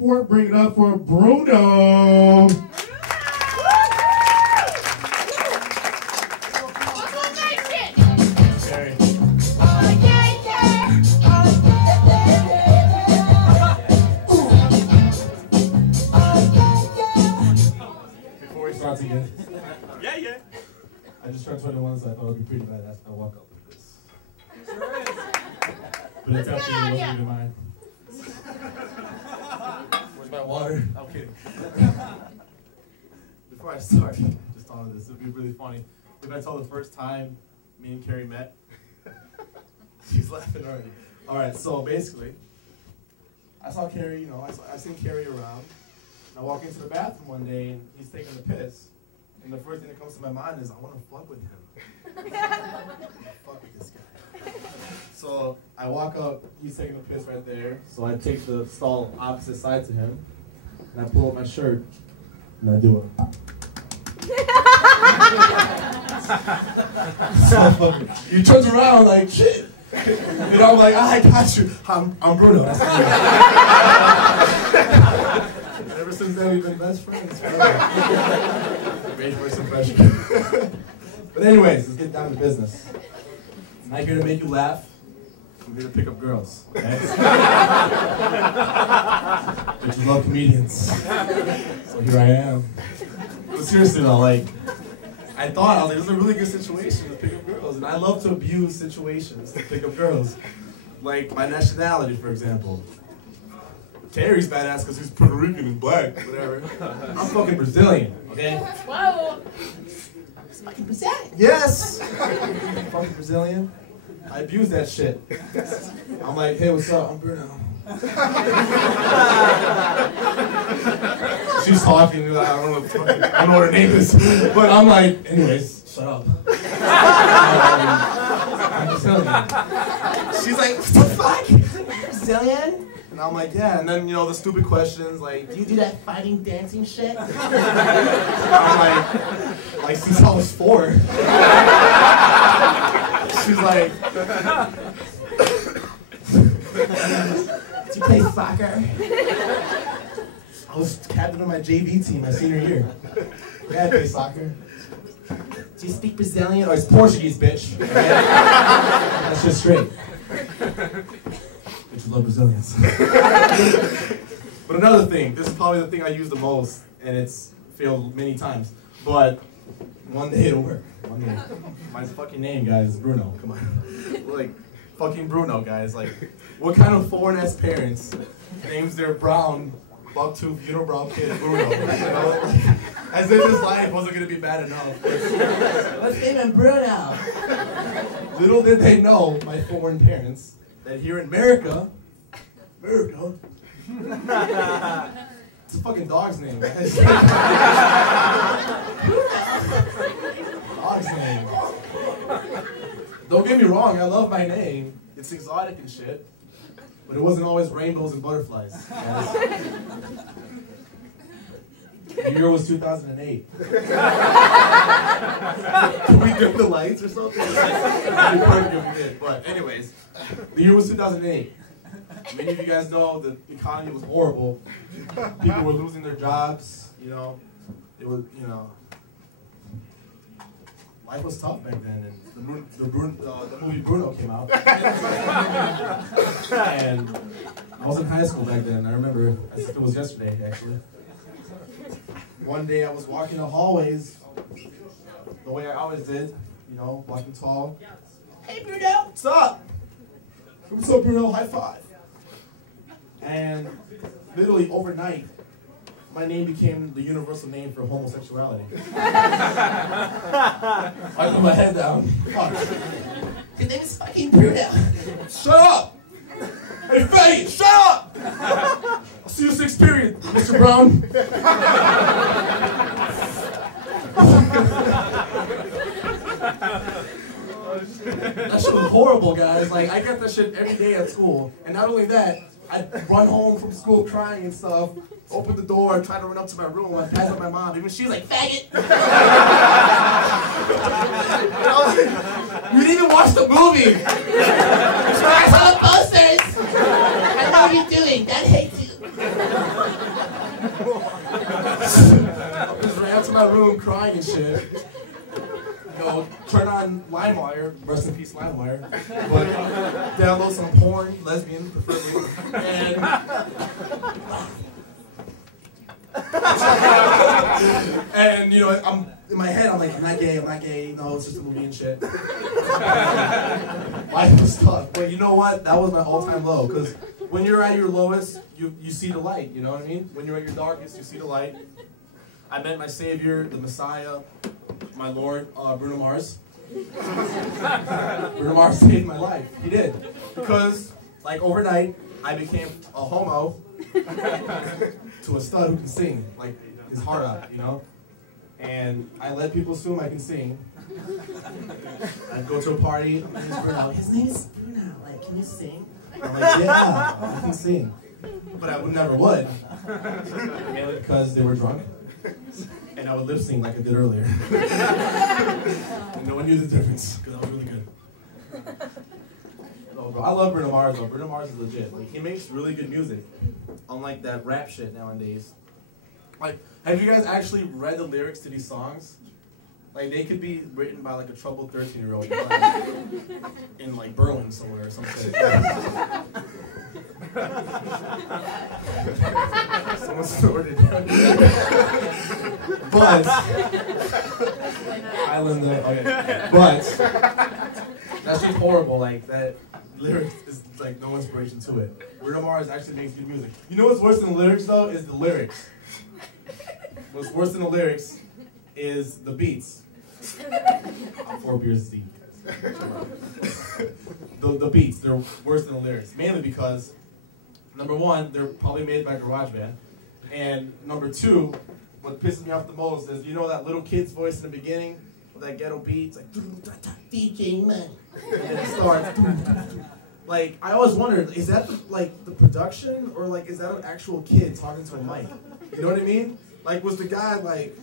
Bring it up for Bruno. Before we start again. Yeah. I just turned 21, so I thought it would be pretty badass if I walk up like this. Sure is. But it's actually wasn't even mine. Where's my water? I'm kidding. Before I start, just thought of this. It would be really funny if I tell the first time me and Carrie met. She's laughing already. All right, so basically, I saw Carrie. I seen Carrie around. I walk into the bathroom one day and he's taking a piss. And the first thing that comes to my mind is, I want to fuck with him. Fuck with this guy. So I walk up, he's taking a piss right there. So I take the stall opposite side to him. And I pull up my shirt. And I do it. So he turns around like, shit. And I'm like, I got you. I'm Bruno. Ever since then, we've been best friends. Great first impression. But anyways, let's get down to business. I'm not here to make you laugh. I'm here to pick up girls. Okay? But you love comedians. So here I am. But seriously though, I thought, this is a really good situation to pick up girls. And I love to abuse situations to pick up girls. Like my nationality, for example. Carrie's badass because he's Puerto Rican and black, whatever. I'm fucking Brazilian, okay? Whoa! It's fucking Brazilian. Yes! I'm fucking Brazilian. I abuse that shit. I'm like, hey, what's up? I'm Bruno. She's talking, I don't know what her name is. But I'm like, anyways, shut up. I'm Brazilian. She's like, what the fuck? You're Brazilian? And I'm like, yeah, and then, the stupid questions, like, do you do that fighting, dancing shit? I'm like, since I was 4. She's like, do you play soccer? I was captain of my JV team my senior year. Yeah, I play soccer. Do you speak Brazilian? Oh, it's Portuguese, bitch. Okay? That's just straight. But you love Brazilians. But another thing, this is probably the thing I use the most, and it's failed many times. But one day it'll work. One day. My fucking name, guys, is Bruno. Come on. Fucking Bruno, guys. What kind of foreign-ass parents names their brown, buck-tooth, unibrow kid Bruno? As if his life wasn't going to be bad enough. Let's name him Bruno. Little did they know, my foreign parents, that here in America, it's a fucking dog's name, guys. Dog's name. Don't get me wrong, I love my name. It's exotic and shit. But it wasn't always rainbows and butterflies, guys. The year was 2008. Can we dim the lights or something? That'd be perfect if we did. But anyways, the year was 2008. Many of you guys know the economy was horrible. People were losing their jobs. It was, life was tough back then. And the movie Bruno came out. And I was in high school back then. I remember, as if it was yesterday, actually. One day I was walking the hallways the way I always did, walking tall. Hey Bruno, what's up? What's up, Bruno? High five. And literally overnight, my name became the universal name for homosexuality. I put my head down. Fuck. His name is fucking Bruno. Shut up! Hey, Faye, shut up! I'll see you 6th period, Mr. Brown. That shit was horrible, guys. I got that shit every day at school. And not only that, I'd run home from school crying and stuff, open the door, and try to run up to my room, I'd pass up my mom. Even she was like, faggot! You didn't even watch the movie! I saw the posters! I know what you're doing, Dad hates you. just ran to my room crying and shit. You know, turn on LimeWire, rest in peace LimeWire, but download some porn, lesbian preferably, and you know, I'm in my head, I'm like, I'm not gay, no, it's just a movie and shit. Life was tough, but you know what? That was my all-time low, because when you're at your lowest, you see the light, you know what I mean? When you're at your darkest, you see the light. I met my savior, the Messiah, my Lord, Bruno Mars. Bruno Mars saved my life. He did. Because, like, overnight, I became a homo to a stud who can sing, like, his heart out, you know? And I let people assume I can sing. I'd go to a party, my name is Bruno. His name is Bruno, like, can you sing? I'm like, yeah, I can sing. But I never would. Mainly because they were drunk. And I would lip sync like I did earlier. And no one knew the difference, because I was really good. No, bro, I love Bruno Mars, though. Bruno Mars is legit. Like, he makes really good music. Unlike that rap shit nowadays. Like, have you guys actually read the lyrics to these songs? Like, they could be written by, like, a troubled 13-year-old in, like, Berlin somewhere or something. Someone snorted. But Island, okay. But that's just horrible. Like, that lyrics is like no inspiration to it. Bruno Mars actually makes good music. You know what's worse than the lyrics though? Is the lyrics. What's worse than the lyrics is the beats. I'm 4 beers deep. The beats, they're worse than the lyrics. Mainly because, number one, they're probably made by GarageBand. And number two, what pisses me off the most is, you know that little kid's voice in the beginning? With that ghetto beat? It's like, DJ Money. And then it starts. Like, I always wondered, is that the production? Or like, is that an actual kid talking to a mic? You know what I mean? Like, was the guy like,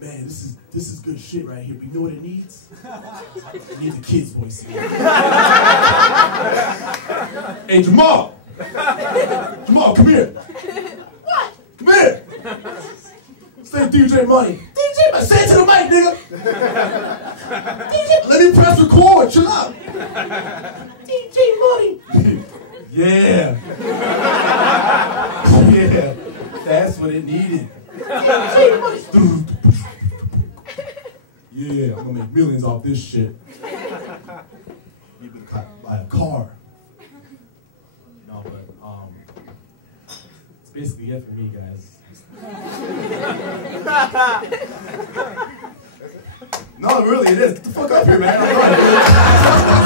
man, this is good shit right here, but you know what it needs? It needs a kid's voice here. Hey, Jamal! Jamal, come here! What? Come here! Say DJ Money. DJ Money! Say it to the mic, nigga! DJ, let me press record, chill out! DJ Money! Yeah! Yeah! That's what it needed. DJ Money! Yeah, I'm gonna make millions off this shit. You can buy a car. No, but it's basically it for me, guys. No, really, it is. Get the fuck up here, man. I'm